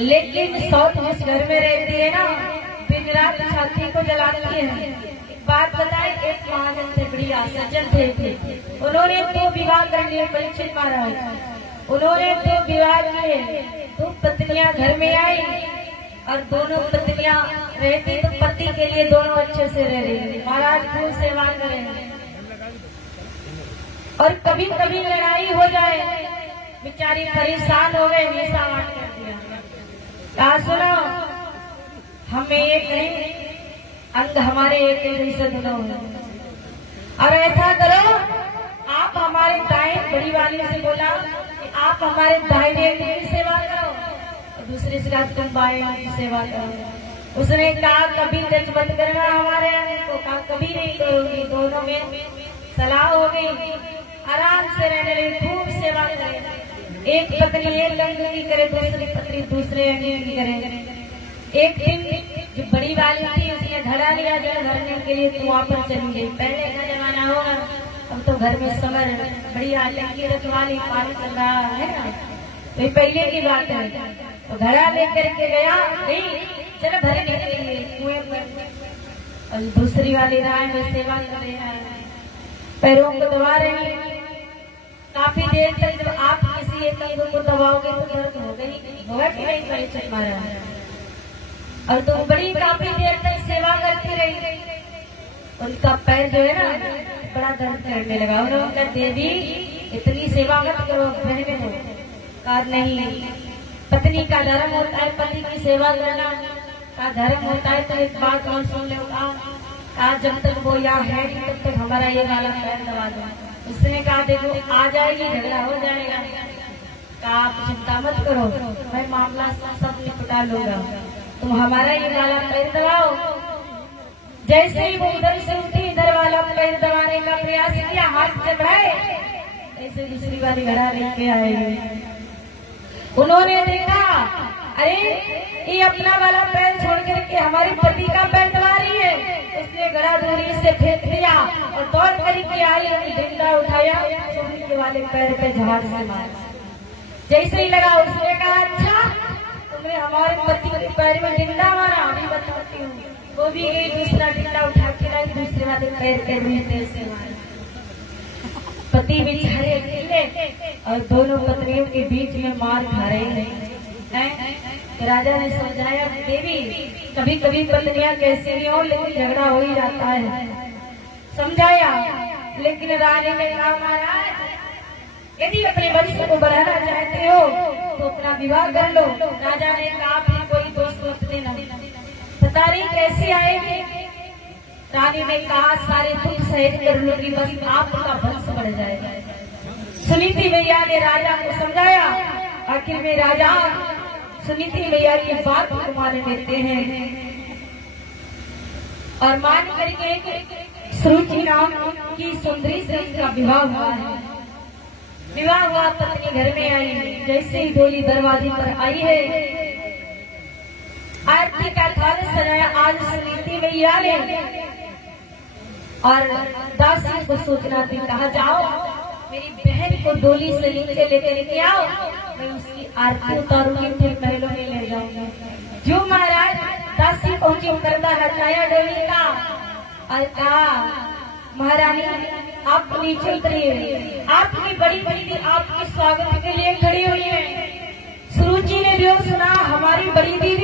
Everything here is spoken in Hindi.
लेकिन सौत जिस घर में रहती है ना, दिन रात छाती को जलाती है। बात बताए, एक महाजन थे, बड़ी सज्जन थे, उन्होंने 2 विवाह कर लिए। परीक्षित महाराज उन्होंने 2 विवाह किए। 2 पत्नियां घर में आई और दोनों पत्नियां रहती तो पति के लिए दोनों अच्छे से रह रही। महाराज खूब सेवा करें। और कभी कभी लड़ाई हो जाए, बेचारी परेशान हो गए, हिस्सा बांट कर दिया। कहा सुनो, हमें एक नहीं, अंग हमारे एक जैसे दोनों। और ऐसा करो, आप हमारे दाएं, बड़ी वाली से बोला कि आप हमारे दाहिने की सेवा करो, दूसरे से कहा तुम बाएं की सेवा करो। उसने कहा कभी टच मत करना हमारे अंग को, कहा कभी नहीं करोगी। दोनों में सलाह हो गई, आराम से रहने लगे, खूब सेवा करें। एक पत्नी एक अंग की करे, दूसरी पत्नी दूसरे अंग की करे। एक दिन जो बड़ी वाली थी, उसने घड़ा लिया जल भरने के लिए, तो वापस चली गई। पहले का जमाना होगा, अब तो घर में समर बढ़िया लड़की रखवाली पानी चल रहा है ना, तो पहले की बात है। तो घड़ा लेकर के गया, नहीं चलो भरने के लिए कुएं पर। और दूसरी वाली राय में सेवा कर रहे हैं, पैरों को दबा रही। काफी देर तक जब आप किसी एक अंग को दबाओगे तो दर्द होगा कि नहीं परीक्षित महाराज। और तुम बड़ी काफी देर तक सेवा करती रही, उनका पैर जो है ना बड़ा दर्द करने लगा। उन्होंने कहा देवी इतनी सेवा मत करो, बहने हो। कहा नहीं, पत्नी का धर्म होता है पति की सेवा करना, का धर्म होता है। तो एक बात और सुन लो, कहा जब तक वो यहाँ है तब तक हमारा ये वाला पैर दबा दो। उसने कहा देखो आ जाएगी, झगड़ा हो जाएगा। कहा आप चिंता मत करो, मैं मामला सब निपटा लूंगा, तुम हमारा ये वाला पैर दबाओ। जैसे ही वो उधर से उठी, इधर वाला पैर दबाने का प्रयास किया, हाथ चढ़ाए, ऐसे दूसरी वाली घड़ा लेके आए। उन्होंने देखा अरे ये अपना वाला पैर छोड़ करके हमारे पति का पैर दबा रही है। इसने घड़ा दूरी से फेंक दिया और दौड़ करके आई, डंडा उठाया, छोरी के वाले पैर पे झाड़ से मारा। जैसे ही लगा, उसने कहा अच्छा तुमने हमारे पति के पैर में डंडा मारा, अभी बताती हूँ। वो भी गई, दूसरा डंडा उठा के लाई, दूसरे वाले पैर के भी से मारा। पति बिछाए अकेले और दोनों पत्नियों के बीच में मार खा रहे हैं। राजा ने समझाया देवी कभी कभी पत्नियां कैसी नहीं हो, लेकिन झगड़ा हो ही जाता है। समझाया, लेकिन राजा ने कहा महाराज यदि अपने वंश को बढ़ाना चाहते हो तो अपना विवाह कर लो। राजा ने कहा फिर कोई दोस्त मत देना, पता नहीं कैसे आएगी। रानी ने कहा सारे दुख सहन कर लूंगी, बस आपका वंश बढ़ जाएगा। सुनीति मैया ने राजा को समझाया। आखिर में राजा सुनीति मैया की बात को मान लेते हैं और मान करके सुरुचि नाम की सुंदरी से उनका विवाह हुआ है। विवाह हुआ, पत्नी घर में आई। जैसे ही डोली दरवाजे पर आई है, आरती का थाल सजाया आज सुनीति मैया ने और दासी को सूचना दी, कहा जाओ मेरी बहन को डोली से नीचे लेकर के आओ, मैं उसकी आरती उतारूंगी, फिर महलों में ले जाऊंगी। जो महाराज दासी पहुंची, करता हटाया डोली का और कहा महारानी आप नीचे उतरिए, आपकी बड़ी दीदी आपके स्वागत के लिए खड़ी हुई है। सुरुचि ने जो सुना, हमारी बड़ी दीदी